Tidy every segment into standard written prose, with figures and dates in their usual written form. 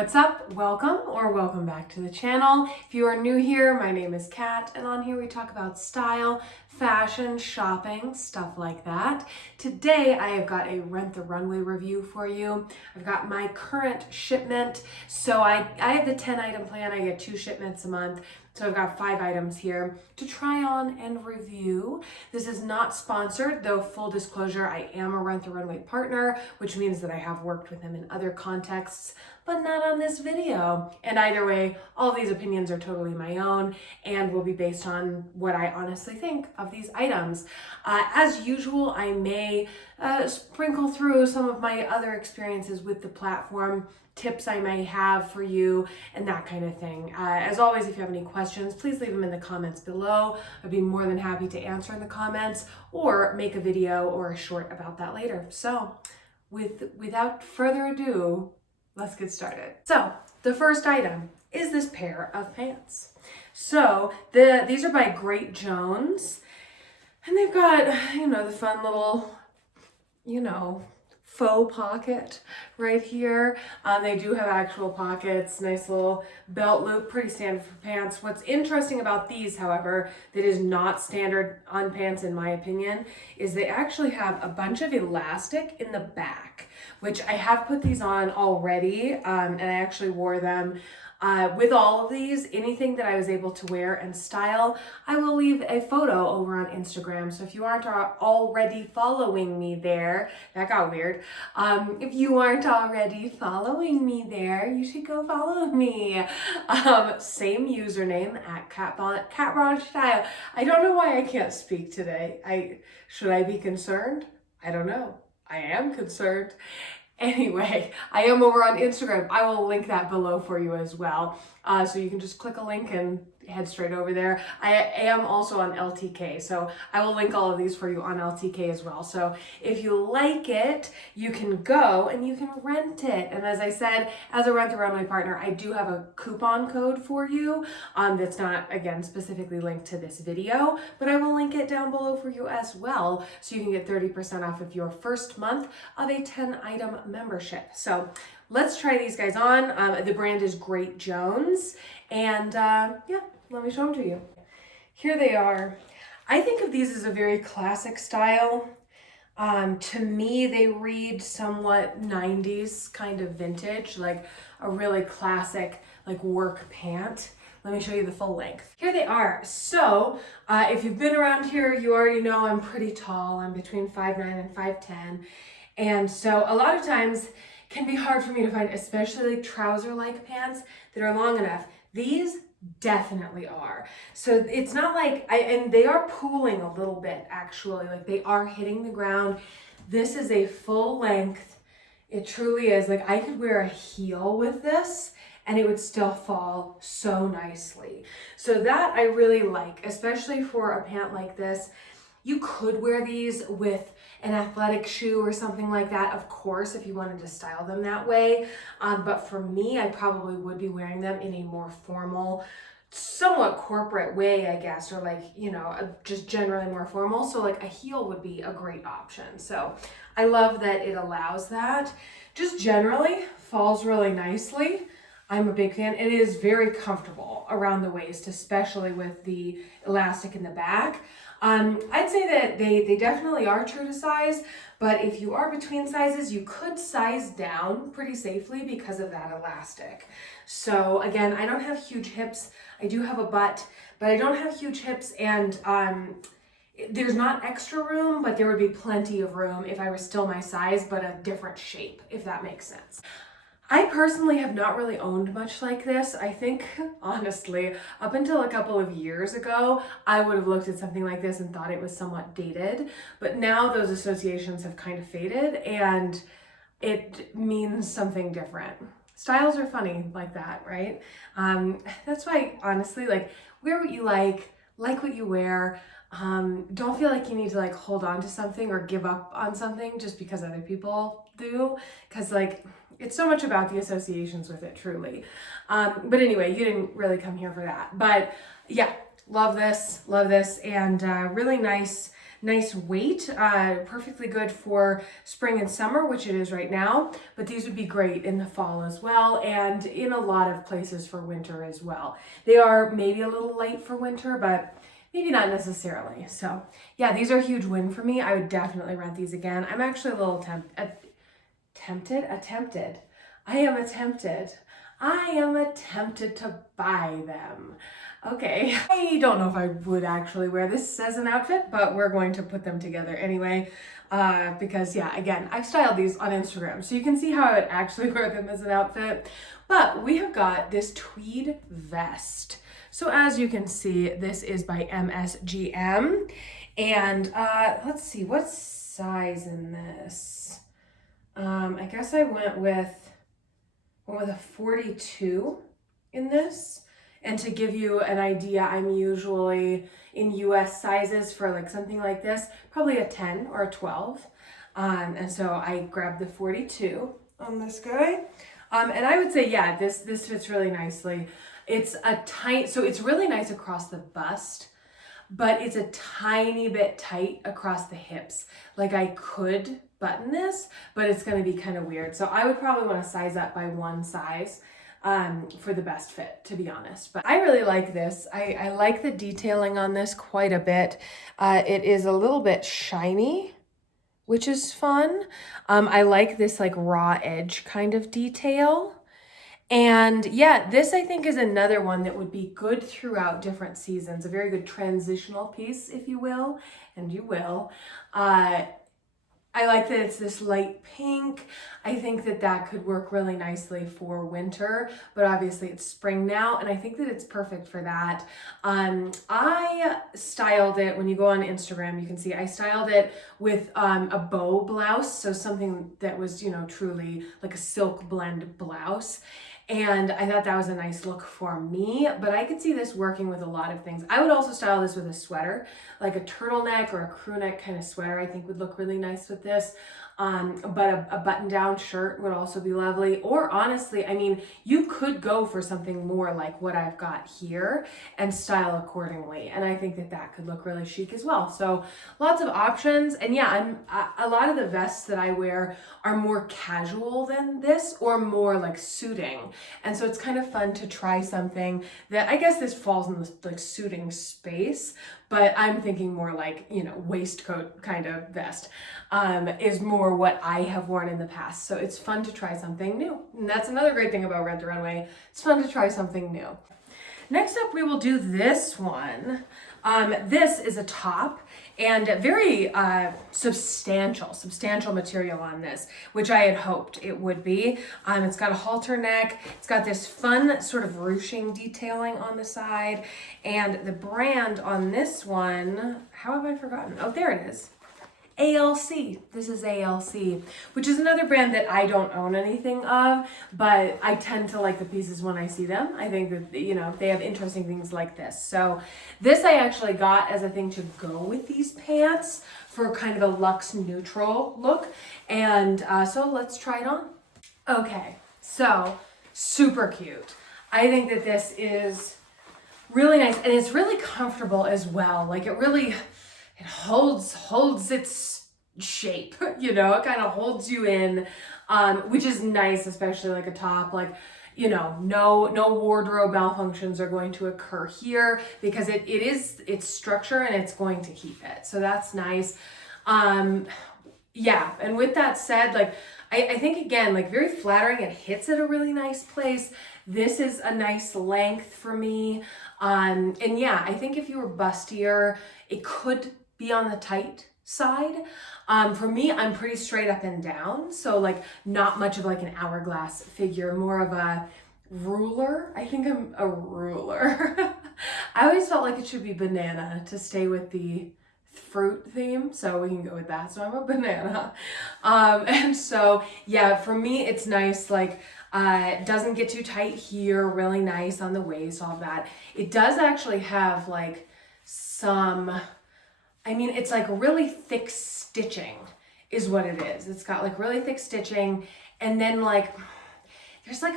What's up? Welcome or welcome back to the channel. If you are new here, my name is Kat, and on here we talk about style, fashion, shopping, stuff like that. Today I have got a Rent the Runway review for you. I've got my current shipment. So I have the 10 item plan. I get 2 shipments a month. So I've got 5 items here to try on and review. This is not sponsored, though full disclosure, I am a Rent the Runway partner, which means that I have worked with them in other contexts, but not on this video. And either way, all these opinions are totally my own and will be based on what I honestly think of these items. As usual, I may sprinkle through some of my other experiences with the platform, tips I may have for you, and that kind of thing. As always, if you have any questions, please leave them in the comments below. I'd be more than happy to answer in the comments or make a video or a short about that later. So without further ado, let's get started. So the first item is this pair of pants. So these are by Great Jones, and they've got, the fun little, faux pocket right here. They do have actual pockets, nice little belt loop, pretty standard for pants. What's interesting about these, however, that is not standard on pants in my opinion, is they actually have a bunch of elastic in the back, which I have put these on already, and I actually wore them with all of these. Anything that I was able to wear and style, I will leave a photo over on Instagram. So if you aren't already following me there, that got weird. If you aren't already following me there, you should go follow me. Same username at CatBronStyle. I don't know why I can't speak today. Should I be concerned? I don't know. I am concerned. Anyway, I am over on Instagram. I will link that below for you as well. So you can just click a link and head straight over there. I am also on LTK, so I will link all of these for you on LTK as well. So if you like it, you can go and you can rent it. And as I said, as a Rent the Runway partner, I do have a coupon code for you that's not, again, specifically linked to this video, but I will link it down below for you as well, so you can get 30% off of your first month of a 10-item membership. So let's try these guys on. The brand is Great Jones, and yeah, let me show them to you. Here they are. I think of these as a very classic style. To me, they read somewhat 90s, kind of vintage, like a really classic, like work pant. Let me show you the full length. Here they are. So if you've been around here, you already know I'm pretty tall. I'm between 5'9" and 5'10". And so a lot of times it can be hard for me to find, especially like trouser-like pants that are long enough. These definitely are. So it's not like, and they are pooling a little bit actually, like they are hitting the ground. This is a full length. It truly is. Like I could wear a heel with this and it would still fall so nicely. So that I really like, especially for a pant like this. You could wear these with an athletic shoe or something like that, of course, if you wanted to style them that way. But for me, I probably would be wearing them in a more formal, somewhat corporate way, I guess, or like, just generally more formal. So like a heel would be a great option. So I love that it allows that. Just generally falls really nicely. I'm a big fan. It is very comfortable around the waist, especially with the elastic in the back. I'd say that they definitely are true to size, but if you are between sizes, you could size down pretty safely because of that elastic. So again, I don't have huge hips. I do have a butt, but I don't have huge hips, and there's not extra room, but there would be plenty of room if I were still my size, but a different shape, if that makes sense. I personally have not really owned much like this. I think, honestly, up until a couple of years ago, I would have looked at something like this and thought it was somewhat dated. But now those associations have kind of faded and it means something different. Styles are funny like that, right? That's why, honestly, like, wear what you like what you wear. Don't feel like you need to like hold on to something or give up on something just because other people do. Because like, it's so much about the associations with it, truly. But anyway, you didn't really come here for that. But yeah, love this, and really nice weight, perfectly good for spring and summer, which it is right now, but these would be great in the fall as well, and in a lot of places for winter as well. They are maybe a little light for winter, but maybe not necessarily. So yeah, these are a huge win for me. I would definitely rent these again. I'm actually a little tempted. I am attempted to buy them. Okay, I don't know if I would actually wear this as an outfit, but we're going to put them together anyway. Because yeah, again, I've styled these on Instagram, so you can see how I would actually wear them as an outfit. But we have got this tweed vest. So as you can see, this is by MSGM. And let's see, what size in this? I guess I went with a 42 in this. And to give you an idea, I'm usually in US sizes for like something like this, probably a 10 or a 12. And so I grabbed the 42 on this guy. And I would say, yeah, this fits really nicely. It's so it's really nice across the bust, but it's a tiny bit tight across the hips. Like I could button this, but it's gonna be kind of weird. So I would probably wanna size up by one size for the best fit, to be honest. But I really like this. I like the detailing on this quite a bit. It is a little bit shiny, which is fun. I like this like raw edge kind of detail. And yeah, this I think is another one that would be good throughout different seasons, a very good transitional piece, if you will, and you will. I like that it's this light pink. I think that could work really nicely for winter, but obviously it's spring now, and I think that it's perfect for that. I styled it, when you go on Instagram, you can see I styled it with a bow blouse, so something that was, you know, truly like a silk blend blouse. And I thought that was a nice look for me, but I could see this working with a lot of things. I would also style this with a sweater, like a turtleneck or a crew neck kind of sweater, I think would look really nice with this. But a button-down shirt would also be lovely. Or honestly, I mean, you could go for something more like what I've got here and style accordingly. And I think that could look really chic as well. So lots of options. And yeah, a lot of the vests that I wear are more casual than this, or more like suiting. And so it's kind of fun to try something that, I guess this falls in this like suiting space, but I'm thinking more like, you know, waistcoat kind of vest is more what I have worn in the past. So it's fun to try something new. And that's another great thing about Rent the Runway. It's fun to try something new. Next up, we will do this one. This is a top, and very substantial material on this, which I had hoped it would be. It's got a halter neck. It's got this fun sort of ruching detailing on the side, and the brand on this one, how have I forgotten? Oh, there it is. ALC. This is ALC, which is another brand that I don't own anything of, but I tend to like the pieces when I see them. I think that, you know, they have interesting things like this. So this I actually got as a thing to go with these pants for kind of a luxe neutral look. And so let's try it on. Okay, so super cute. I think that this is really nice, and it's really comfortable as well. Like it holds its shape, you know, it kind of holds you in, which is nice, especially like a top. Like, you know, no wardrobe malfunctions are going to occur here, because it is its structure and it's going to keep it. So that's nice. Yeah, and with that said, like I think again, like very flattering. It hits at a really nice place. This is a nice length for me. And yeah, I think if you were bustier, it could be on the tight side. For me, I'm pretty straight up and down. So like not much of like an hourglass figure, more of a ruler. I think I'm a ruler. I always felt like it should be banana to stay with the fruit theme, so we can go with that. So I'm a banana. And so yeah, for me, it's nice. Like it doesn't get too tight here, really nice on the waist, all that. It does actually have like some, I mean, it's like really thick stitching is what it is. It's got like really thick stitching, and then like there's like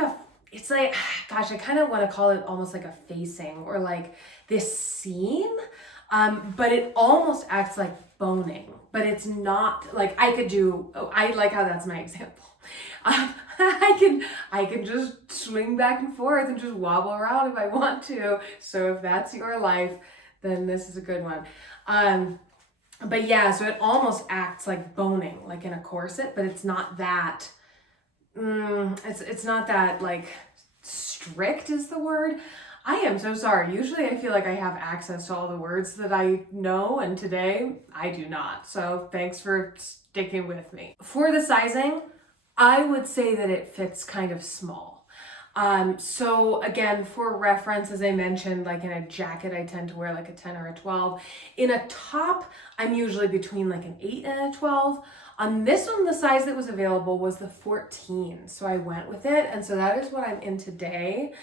it's like, gosh, I kind of want to call it almost like a facing or like this seam, but it almost acts like boning, but it's not like I could do, oh, I like how that's my example. I can just swing back and forth and just wobble around if I want to. So if that's your life, then this is a good one. But yeah, so it almost acts like boning, like in a corset, but it's not that, it's not that like strict is the word. I am so sorry. Usually I feel like I have access to all the words that I know, and today I do not. So thanks for sticking with me. For the sizing, I would say that it fits kind of small. So again, for reference, as I mentioned, like in a jacket, I tend to wear like a 10 or a 12. In a top, I'm usually between like an 8 and a 12. On this one, the size that was available was the 14. So I went with it. And so that is what I'm in today.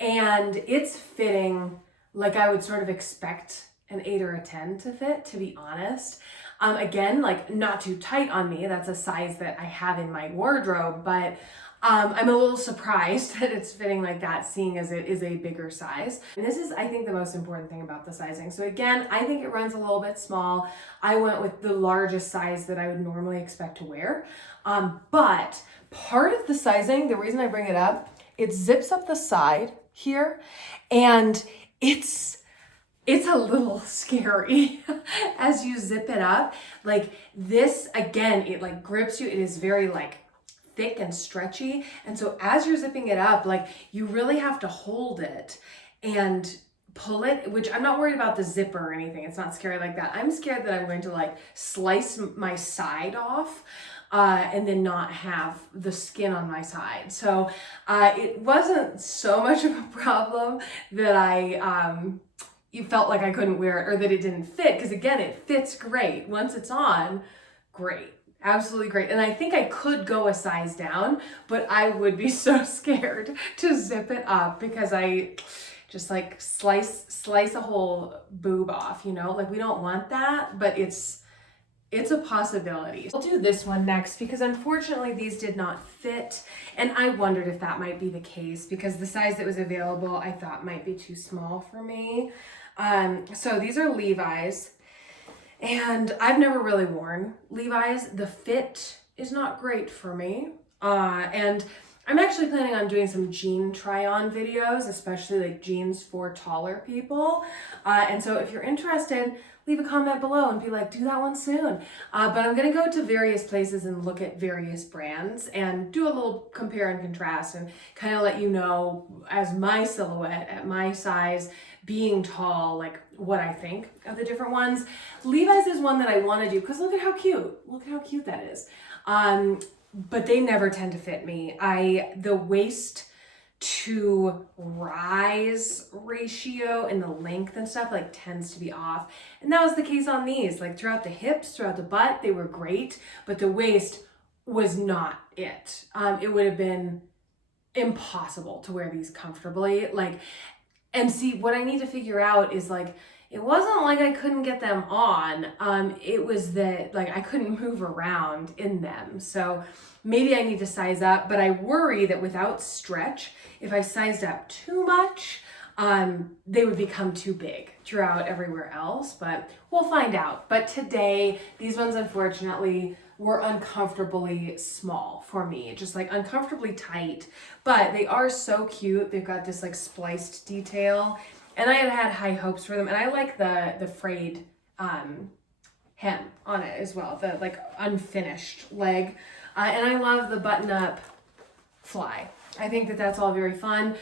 And it's fitting like I would sort of expect an 8 or a 10 to fit, to be honest. Again, like not too tight on me. That's a size that I have in my wardrobe, but I'm a little surprised that it's fitting like that, seeing as it is a bigger size. And this is, I think, the most important thing about the sizing. So again, I think it runs a little bit small. I went with the largest size that I would normally expect to wear. But part of the sizing, the reason I bring it up, it zips up the side here, and it's a little scary as you zip it up. Like this, again, it like grips you. It is very like thick and stretchy. And so as you're zipping it up, like you really have to hold it and pull it, which I'm not worried about the zipper or anything. It's not scary like that. I'm scared that I'm going to like slice my side off and then not have the skin on my side. So it wasn't so much of a problem that you felt like I couldn't wear it or that it didn't fit, because again, it fits great. Once it's on, great. Absolutely great. And I think I could go a size down, but I would be so scared to zip it up because I just like slice a whole boob off, you know? Like we don't want that, but it's a possibility. I'll do this one next because unfortunately these did not fit, and I wondered if that might be the case because the size that was available I thought might be too small for me. So these are Levi's. And I've never really worn Levi's. The fit is not great for me. And I'm actually planning on doing some jean try-on videos, especially like jeans for taller people. And so if you're interested, leave a comment below and be like, do that one soon. But I'm gonna go to various places and look at various brands and do a little compare and contrast and kind of let you know, as my silhouette at my size, being tall, like what I think of the different ones. Levi's is one that I want to do because look at how cute. Look at how cute that is. But they never tend to fit me. The waist to rise ratio and the length and stuff like tends to be off. And that was the case on these. Like throughout the hips, throughout the butt, they were great, but the waist was not it. It would have been impossible to wear these comfortably. And see, what I need to figure out is like, it wasn't like I couldn't get them on. It was that like I couldn't move around in them. So maybe I need to size up, but I worry that without stretch, if I sized up too much, they would become too big throughout everywhere else, but we'll find out. But today, these ones unfortunately were uncomfortably small for me, just like uncomfortably tight, but they are so cute. They've got this like spliced detail, and I had high hopes for them. And I like the frayed hem on it as well, the like unfinished leg. And I love the button up fly. I think that that's all very fun.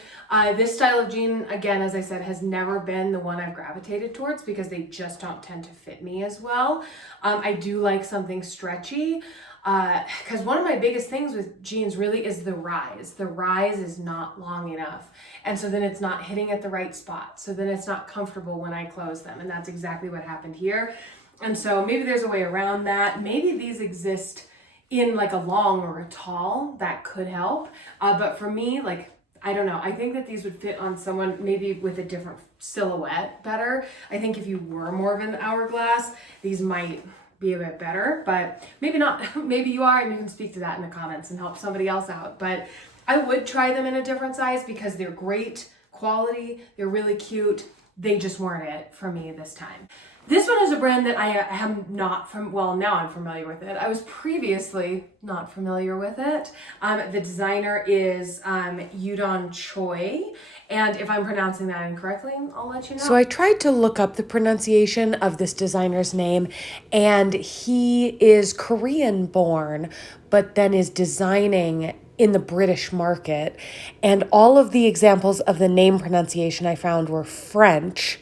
This style of jean, again, as I said, has never been the one I've gravitated towards because they just don't tend to fit me as well. I do like something stretchy because one of my biggest things with jeans really is the rise. The rise is not long enough. And so then it's not hitting at the right spot. So then it's not comfortable when I close them. And that's exactly what happened here. And so maybe there's a way around that. Maybe these exist in like a long or a tall, that could help. But for me, like, I don't know. I think that these would fit on someone maybe with a different silhouette better. I think if you were more of an hourglass, these might be a bit better, but maybe not. Maybe you are, and you can speak to that in the comments and help somebody else out. But I would try them in a different size because they're great quality, they're really cute. They just weren't it for me this time. This one is a brand that I am not from, well, now I'm familiar with it. I was previously not familiar with it. The designer is Yudon Choi, and if I'm pronouncing that incorrectly, I'll let you know. So I tried to look up the pronunciation of this designer's name, and he is Korean born, but then is designing in the British market. And all of the examples of the name pronunciation I found were French,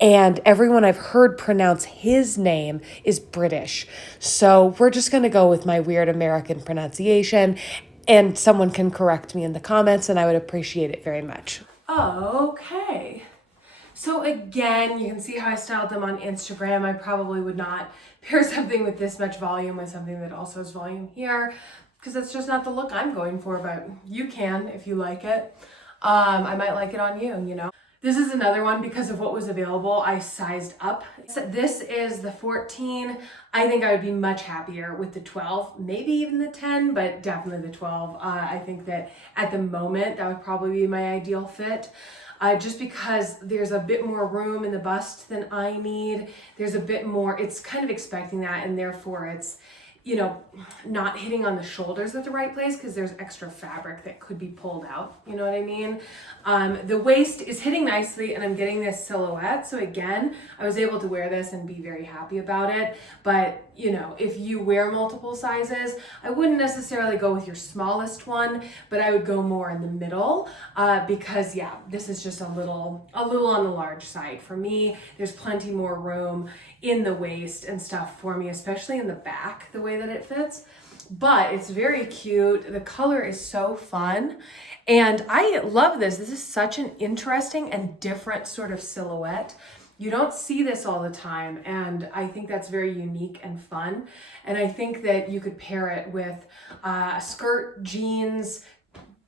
and everyone I've heard pronounce his name is British. So we're just going to go with my weird American pronunciation, and someone can correct me in the comments, and I would appreciate it very much. Okay. So again, you can see how I styled them on Instagram. I probably would not pair something with this much volume with something that also has volume here, because that's just not the look I'm going for, but you can if you like it. I might like it on you, you know. This is another one because of what was available, I sized up. So this is the 14. I think I would be much happier with the 12, maybe even the 10, but definitely the 12. I think that at the moment, that would probably be my ideal fit. Just because there's a bit more room in the bust than I need. There's a bit more, it's kind of expecting that, and therefore it's, you know, not hitting on the shoulders at the right place because there's extra fabric that could be pulled out. You know what I mean? The waist is hitting nicely and I'm getting this silhouette. So again, I was able to wear this and be very happy about it. But, you know, if you wear multiple sizes, I wouldn't necessarily go with your smallest one, but I would go more in the middle because yeah, this is just a little on the large side for me. There's plenty more room in the waist and stuff for me, especially in the back, the way that it fits. But it's very cute. The color is so fun. And I love this. This is such an interesting and different sort of silhouette. You don't see this all the time. And I think that's very unique and fun. And I think that you could pair it with a skirt, jeans,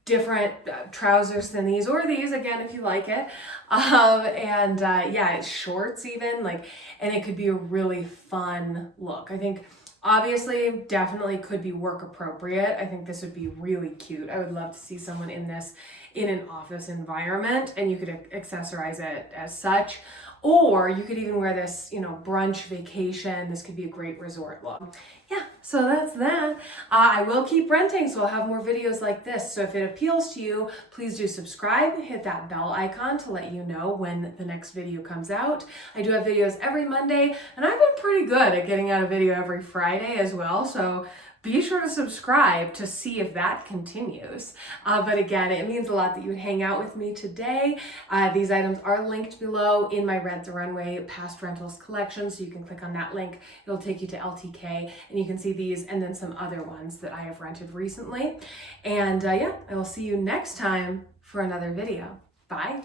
different trousers than these, or these again if you like it, yeah, it's shorts even, like, and it could be a really fun look. I think obviously definitely could be work appropriate. I think this would be really cute. I would love to see someone in this in an office environment, and you could accessorize it as such. Or you could even wear this, you know, brunch vacation. This could be a great resort look. Yeah, so that's that. I will keep renting, so I'll have more videos like this. So if it appeals to you, please do subscribe, hit that bell icon to let you know when the next video comes out. I do have videos every Monday, and I've been pretty good at getting out a video every Friday as well. So be sure to subscribe to see if that continues. But again, it means a lot that you would hang out with me today. These items are linked below in my Rent the Runway past rentals collection. So you can click on that link. It'll take you to LTK and you can see these and then some other ones that I have rented recently. And yeah, I will see you next time for another video. Bye.